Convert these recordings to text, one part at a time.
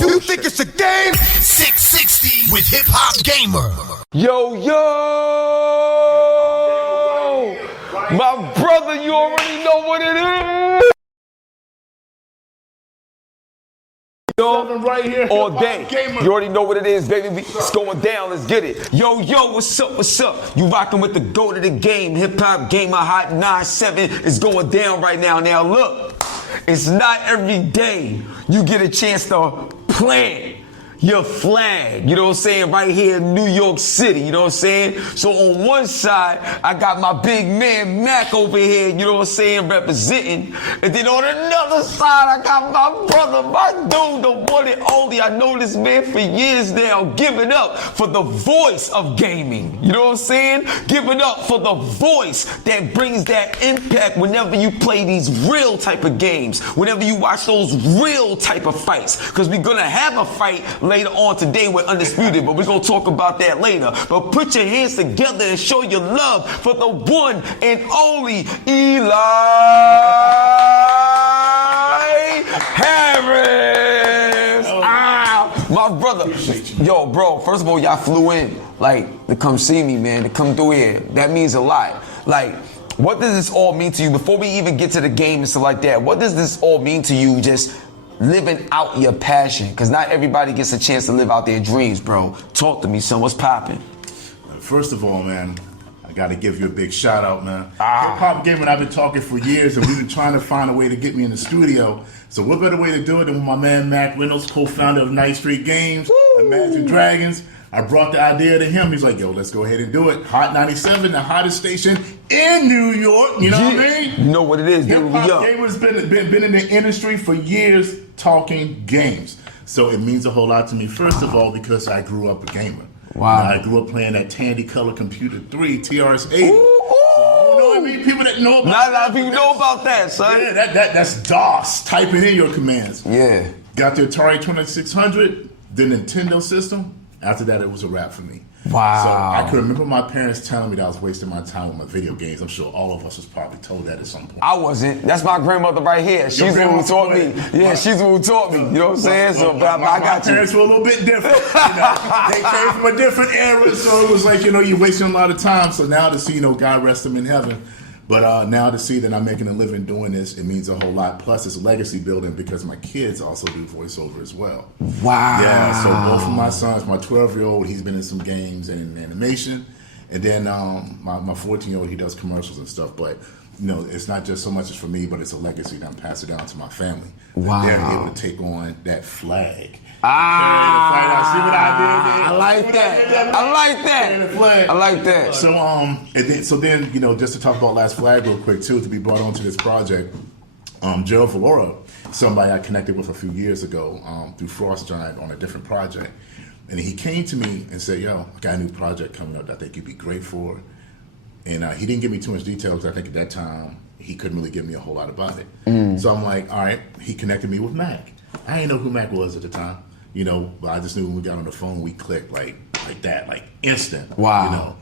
You think it's a game? 660 with HipHopGamer. Yo, my brother, you already know what it is. Right here, all day. Gamer. You already know what it is, baby. It's going down. Let's get it. Yo, what's up? What's up? You rocking with the GOAT of the game. HipHopGamer Hot 97 is going down right now. Now look, it's not every day you get a chance to plant your flag, you know what I'm saying, right here in New York City, you know what I'm saying? So on one side, I got my big man Mac over here, you know what I'm saying, representing. And then on another side, I got my brother, my dude, the one and only. I know this man for years now, giving up for the voice of gaming. You know what I'm saying? Giving up for the voice that brings that impact whenever you play these real type of games, whenever you watch those real type of fights. Because we're going to have a fight later on today with Undisputed, but we're going to talk about that later. But put your hands together and show your love for the one and only Eli Harris. My brother. Yo, bro, first of all, y'all flew in, like, to come see me, man, to come through here. That means a lot. Like, what does this all mean to you? Before we even get to the game and stuff like that, what does this all mean to you, just living out your passion? Because not everybody gets a chance to live out their dreams, bro. Talk to me, son. What's popping? First of all, man, I got to give you a big shout out, man. HipHopGamer and I've been talking for years, and we've been trying to find a way to get me in the studio. So what better way to do it than with my man Mac Reynolds, co-founder of Night Street Games, Imagine Dragons. I brought the idea to him. He's like, yo, let's go ahead and do it. Hot 97, the hottest station in New York. You know what I mean? You know what it is, dude. HipHopGamer's been in the industry for years talking games. So it means a whole lot to me, first of all, because I grew up a gamer. Wow. I grew up playing that Tandy Color Computer 3, TRS-80. So, you know what I mean? People that know about not a lot of people know about that, son. Yeah, that's DOS, typing in your commands. Yeah. Got the Atari 2600, the Nintendo system. After that, it was a wrap for me. Wow. So I can remember my parents telling me that I was wasting my time with my video games. I'm sure all of us was probably told that at some point. I wasn't. That's my grandmother right here. She's the one who taught me. Yeah, she's the one who taught me. You know what I'm saying? So, I got my parents were a little bit different. You know? They came from a different era, so it was like, you know, you're wasting a lot of time. So now to see, you know, God rest them in heaven. But now to see that I'm making a living doing this, it means a whole lot. Plus, it's legacy building because my kids also do voiceover as well. Wow. Yeah, so both of my sons, my 12-year-old, he's been in some games and in animation. And then my 14-year-old, he does commercials and stuff. But, you know, it's not just so much as for me, but it's a legacy that I'm passing down to my family. Wow. They're able to take on that flag. I See what I did? I like that. I like that. I like that. So then, you know, just to talk about Last Flag real quick too, to be brought onto this project, Gerald Valora, somebody I connected with a few years ago through Frost Giant on a different project, and he came to me and said, "Yo, I got a new project coming up that I think you'd be great for." And he didn't give me too much detail because I think at that time he couldn't really give me a whole lot about it. So I'm like, all right. He connected me with Mac. I didn't know who Mac was at the time. You know, but I just knew when we got on the phone, we clicked like that, like instant. Wow. You know,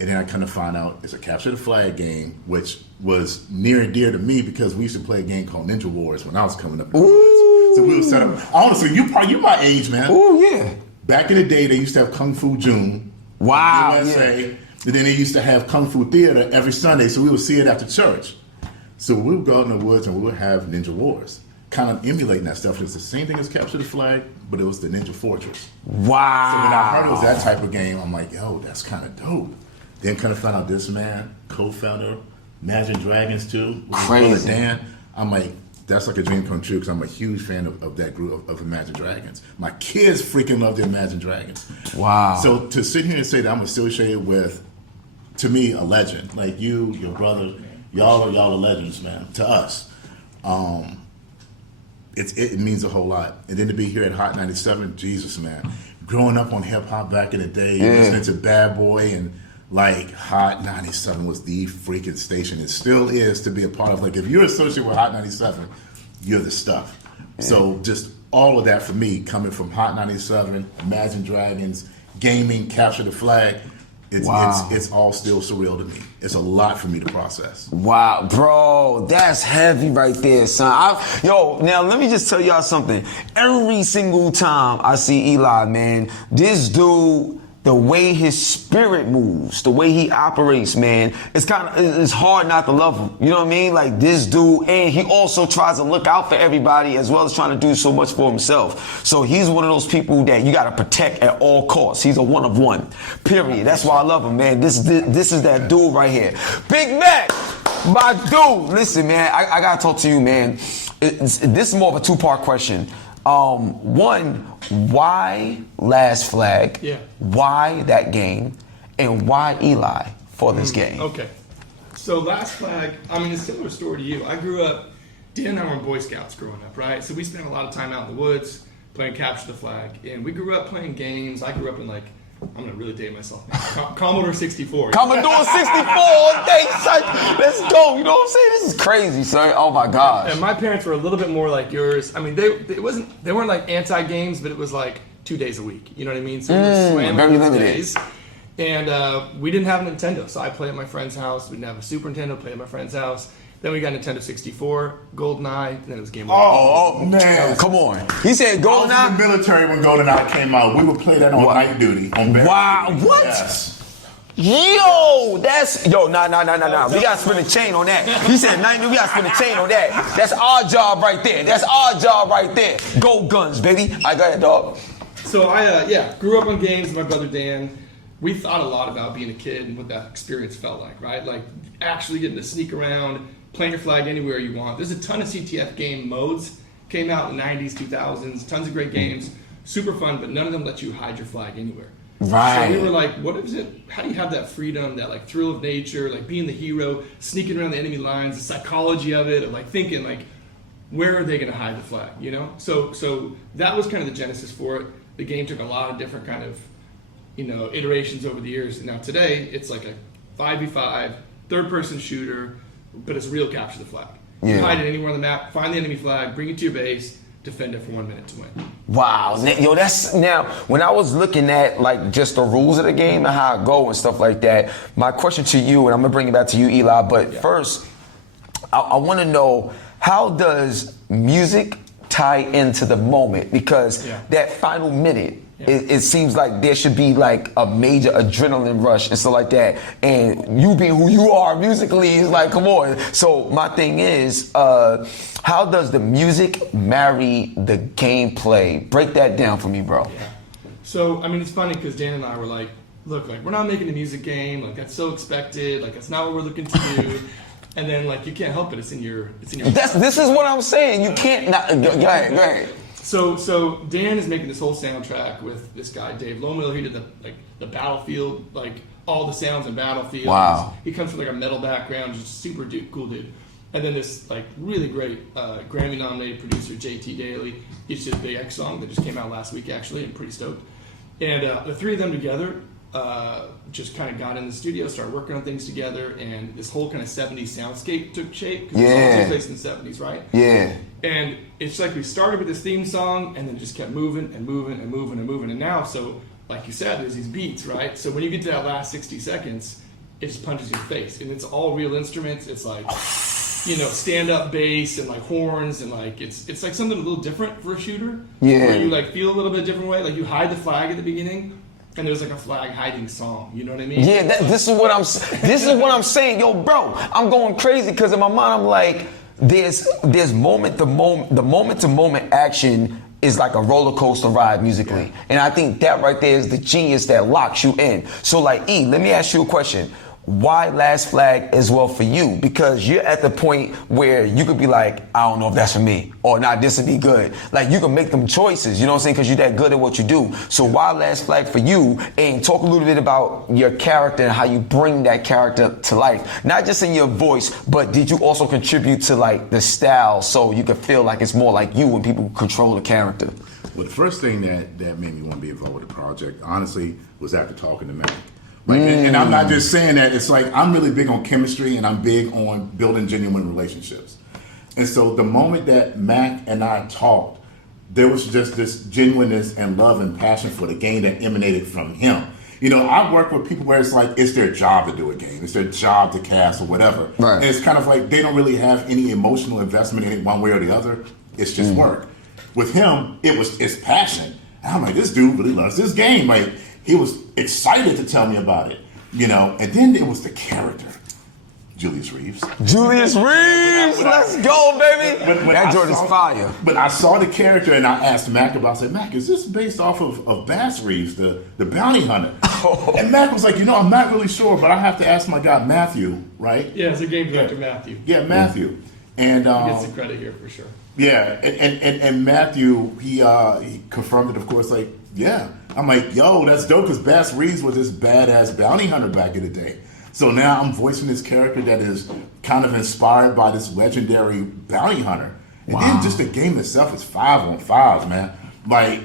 and then I kind of found out it's a capture the flag game, which was near and dear to me because we used to play a game called Ninja Wars when I was coming up. So we would set up. Honestly, you my age, man. Oh yeah. Back in the day, they used to have Kung Fu June. Wow. USA, yeah. And then they used to have Kung Fu Theater every Sunday, so we would see it after church. So we would go out in the woods and we would have Ninja Wars. Kind of emulating that stuff. It's the same thing as Capture the Flag, but it was the Ninja Fortress. Wow. So when I heard it was that type of game, I'm like, yo, that's kind of dope. Then kind of found out this man, co-founder, Imagine Dragons too, with his brother Dan. I'm like, that's like a dream come true because I'm a huge fan of that group of Imagine Dragons. My kids freaking love the Imagine Dragons. Wow. So to sit here and say that I'm associated with, to me, a legend. Like you, your brother, y'all are legends, man, to us. It means a whole lot. And then to be here at Hot 97, Jesus, man. Growing up on hip-hop back in the day, listening to Bad Boy, and like Hot 97 was the freaking station. It still is to be a part of. Like if you're associated with Hot 97, you're the stuff. So just all of that for me, coming from Hot 97, Imagine Dragons, gaming, Capture the Flag, It's all still surreal to me. It's a lot for me to process. Wow, bro, that's heavy right there, son. Now let me just tell y'all something. Every single time I see Eli, man, this dude, the way his spirit moves, the way he operates, man, it's hard not to love him. You know what I mean? Like this dude, and he also tries to look out for everybody as well as trying to do so much for himself. So he's one of those people that you got to protect at all costs. He's a one of one, period. That's why I love him, man. This is that dude right here. Big Mac, my dude. Listen, man, I got to talk to you, man. This is more of a two-part question. One, why Last Flag? Yeah. Why that game? And why Eli for this game? Okay. So Last Flag, I mean, it's a similar story to you. I grew up, Dan and I were in Boy Scouts growing up, right? So we spent a lot of time out in the woods playing Capture the Flag. And we grew up playing games. I grew up in I'm going to really date myself now. Commodore 64. Commodore 64 all day, son. Let's go. You know what I'm saying? This is crazy, son. Oh my gosh. And my parents were a little bit more like yours. I mean, they weren't like anti-games, but it was like 2 days a week. You know what I mean? So we were slamming very those limited. days. And we didn't have a Nintendo, so I played at my friend's house. We didn't have a Super Nintendo, played at my friend's house. Then we got Nintendo 64, GoldenEye, and then it was Game Boy. Oh, man. Come on. He said I was GoldenEye? in the military when GoldenEye came out. We would play that on night duty. Wow. What? Yes. Nah. We gotta spin a chain on that. He said, we gotta spin a chain on that. That's our job right there. Go guns, baby. I got it, dog. So I grew up on games with my brother Dan. We thought a lot about being a kid and what that experience felt like, right? Like actually getting to sneak around, playing your flag anywhere you want. There's a ton of CTF game modes. Came out in the 90s, 2000s, tons of great games. Super fun, but none of them let you hide your flag anywhere. Right. So we were like, what is it? How do you have that freedom, that like thrill of nature, like being the hero, sneaking around the enemy lines, the psychology of it, of like thinking like, where are they going to hide the flag, you know? So that was kind of the genesis for it. The game took a lot of different kind of, iterations over the years. And now today, it's like a 5v5, third-person shooter, but it's real capture the flag. You hide it anywhere on the map, find the enemy flag, bring it to your base, defend it for 1 minute to win. Wow. Now, when I was looking at like just the rules of the game and how it go and stuff like that, my question to you, and I'm going to bring it back to you, Eli, but first, I want to know, how does music tie into the moment? Because that final minute, it seems like there should be like a major adrenaline rush and stuff like that. And you being who you are musically is like, come on. So my thing is, how does the music marry the gameplay? Break that down for me, bro. Yeah. So, I mean, it's funny because Dan and I were like, look, like we're not making a music game. Like that's so expected. Like that's not what we're looking to do. And then like you can't help it. It's in your. This is what I'm saying. You can't not. Go ahead. So Dan is making this whole soundtrack with this guy Dave Lomiller. He did the Battlefield, like all the sounds in Battlefield. Wow. He comes from like a metal background, just super cool dude. And then this like really great Grammy nominated producer JT Daly. He just did a Big X song that just came out last week actually. I'm pretty stoked. And the three of them together just kind of got in the studio, started working on things together, and this whole kind of 70s soundscape took shape. Because it all took place in the 70s, right? Yeah. And it's like we started with this theme song and then just kept moving and moving and moving and moving. And now, so like you said, there's these beats, right? So when you get to that last 60 seconds, it just punches your face. And it's all real instruments. It's like, stand-up bass and like horns and like, it's like something a little different for a shooter. Yeah. Where you like feel a little bit different way. Like you hide the flag at the beginning. And there's like a flag hiding song, you know what I mean? Yeah, this is what I'm saying. Yo, bro, I'm going crazy because in my mind I'm like, there's moment to moment action is like a roller coaster ride musically. And I think that right there is the genius that locks you in. So like, E, let me ask you a question. Why Last Flag as well for you? Because you're at the point where you could be like, I don't know if that's for me, or nah, this would be good. Like you can make them choices, you know what I'm saying? Because you're that good at what you do. So why Last Flag for you? And talk a little bit about your character and how you bring that character to life. Not just in your voice, but did you also contribute to like the style so you could feel like it's more like you when people control the character? Well, the first thing that made me want to be involved with the project, honestly, was after talking to Mac. Like, and I'm not just saying that. It's like I'm really big on chemistry and I'm big on building genuine relationships. And so the moment that Mac and I talked, there was just this genuineness and love and passion for the game that emanated from him. You know, I work with people where it's like it's their job to do a game, it's their job to cast or whatever, Right. and it's kind of like they don't really have any emotional investment in it one way or the other. It's just work. With him, it's passion. And I'm like, this dude really loves this game. Like, he was excited to tell me about it, you know. And then it was the character, Julius Reeves. Julius Reeves, let's go, baby. That Jordan's fire. But I saw the character and I asked Mac about. I said, Mac, is this based off of Bass Reeves, the bounty hunter? And Mac was like, you know, I'm not really sure, but I have to ask my guy Matthew, right? Yeah, it's a game director, Matthew. Yeah, Matthew. And he gets the credit here for sure. yeah, and Matthew, he confirmed it, of course, like, yeah. I'm like, yo, that's dope, because Bass Reeves was this badass bounty hunter back in the day. So now I'm voicing this character that is kind of inspired by this legendary bounty hunter. And then just the game itself is 5-on-5, man. Like,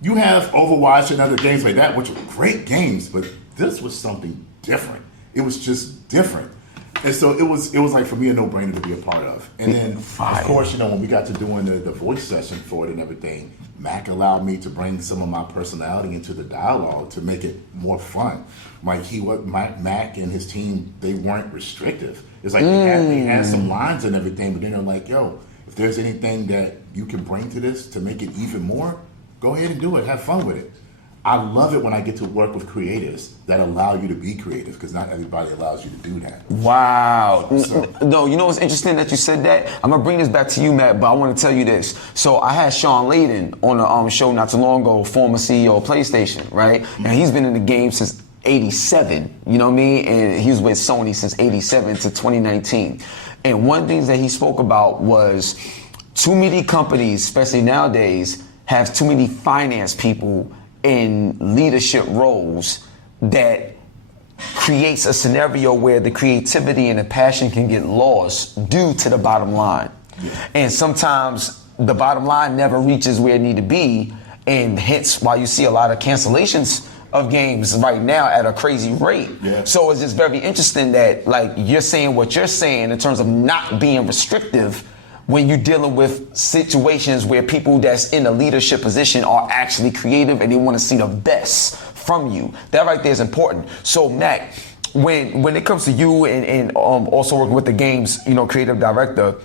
you have Overwatch and other games like that, which are great games, but this was something different. It was just different. And so it was like, for me, a no-brainer to be a part of. And then, of course, you know, when we got to doing the voice session for it and everything, Mac allowed me to bring some of my personality into the dialogue to make it more fun. Like, Mac and his team, they weren't restrictive. It's like they had some lines and everything, but then they're like, yo, if there's anything that you can bring to this to make it even more, go ahead and do it. Have fun with it. I love it when I get to work with creatives that allow you to be creative, because not everybody allows you to do that. Wow. So- No, you know what's interesting that you said that? I'm going to bring this back to you, Matt, but I want to tell you this. So I had Sean Layden on a show not too long ago, former CEO of PlayStation, right? And he's been in the game since 87, you know what I mean? And he was with Sony since 87 to 2019. And one thing that he spoke about was too many companies, especially nowadays, have too many finance people in leadership roles that creates a scenario where the creativity and the passion can get lost due to the bottom line. And sometimes the bottom line never reaches where it need to be, and hence why you see a lot of cancellations of games right now at a crazy rate. So it's just very interesting that, like, you're saying what you're saying in terms of not being restrictive when you're dealing with situations where people that's in a leadership position are actually creative and they want to see the best from you. That right there is important. So, Mac, when it comes to you and also working with the game's, you know, creative director,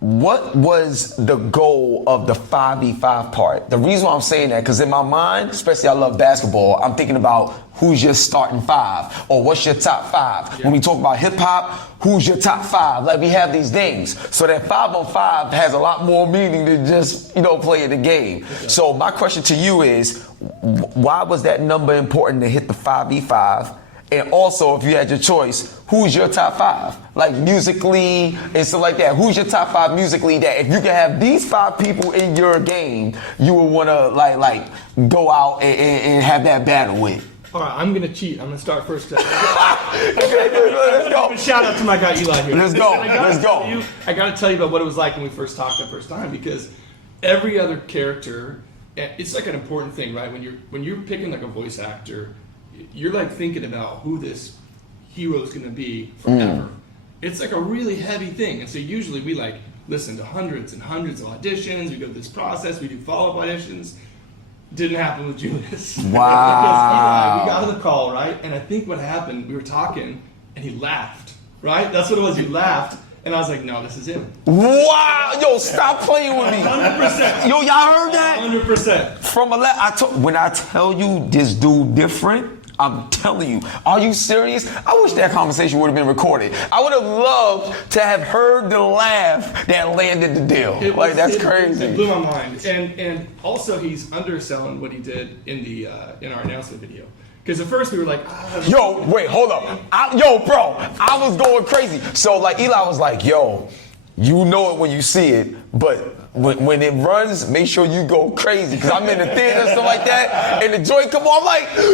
what was the goal of the 5v5 part? The reason why I'm saying that, because in my mind, especially I love basketball, I'm thinking about who's your starting five or what's your top five. When we talk about hip hop, who's your top five? Like, we have these things. So that 5-on-5 has a lot more meaning than just, you know, playing the game. So my question to you is, why was that number important to hit the 5v5? And also, if you had your choice, who's your top five? Like, musically and stuff like that. Who's your top five musically that if you could have these 5 people in your game, you would want to like go out and have that battle with? All right, I'm going to cheat. I'm going to start first. Let's go. Shout out to my guy Eli here. Let's go. I got to tell you about what it was like when we first talked the first time, because every other character, it's like an important thing, right? When you're picking like a voice actor, you're like thinking about who this hero is going to be forever. It's like a really heavy thing. And so usually we like listen to hundreds and hundreds of auditions. We go through this process. We do follow-up auditions. Didn't happen with Julius. Wow. Because Eli, we got the call, right? And I think what happened, we were talking and he laughed, right? That's what it was. He laughed. And I was like, no, this is him. Wow. Yo, stop playing with me. 100%. Yo, y'all heard that? 100%. When I tell you this dude different, I'm telling you, are you serious? I wish that conversation would have been recorded. I would have loved to have heard the laugh that landed the deal. That's crazy. It blew my mind. And also he's underselling what he did in our announcement video. Because at first we were like, yo, wait, hold up. Bro, I was going crazy. So like Eli was like, yo, you know it when you see it, but when it runs, make sure you go crazy. Because I'm in the theater and stuff like that, and the joint come on, I'm like, yo,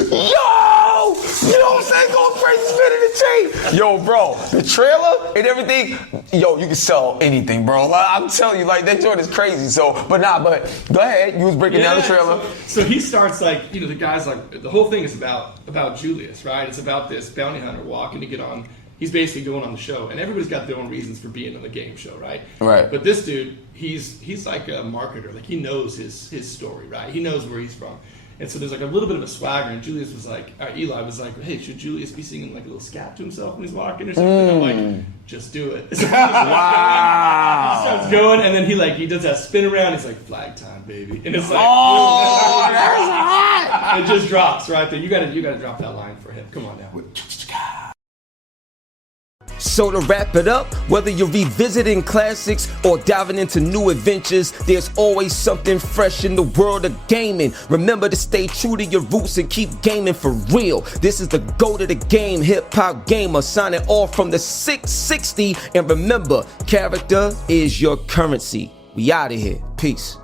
you know what I'm saying? Going crazy, spinning the chain. Yo, bro, the trailer and everything, yo, you can sell anything, bro. Like, I'm telling you, like, that joint is crazy. So, but go ahead. You was breaking down the trailer. So he starts like, you know, the guy's like, the whole thing is about Julius, right? It's about this bounty hunter walking to get on. He's basically going on the show, and everybody's got their own reasons for being on the game show, right? Right. But this dude, he's like a marketer. Like, he knows his story, right? He knows where he's from. And so there's like a little bit of a swagger, and Eli was like, hey, should Julius be singing like a little scat to himself when he's walking or something? I'm like, just do it. So Wow. he starts going, and then he does that spin around. He's like, flag time, baby, and it's like, Oh, that's hot. it just drops right there. You gotta drop that line for him. Come on now. So to wrap it up, whether you're revisiting classics or diving into new adventures, there's always something fresh in the world of gaming. Remember to stay true to your roots and keep gaming for real. This is the GOAT of the game, Hip Hop Gamer, signing off from the 660. And remember, character is your currency. We out of here. Peace.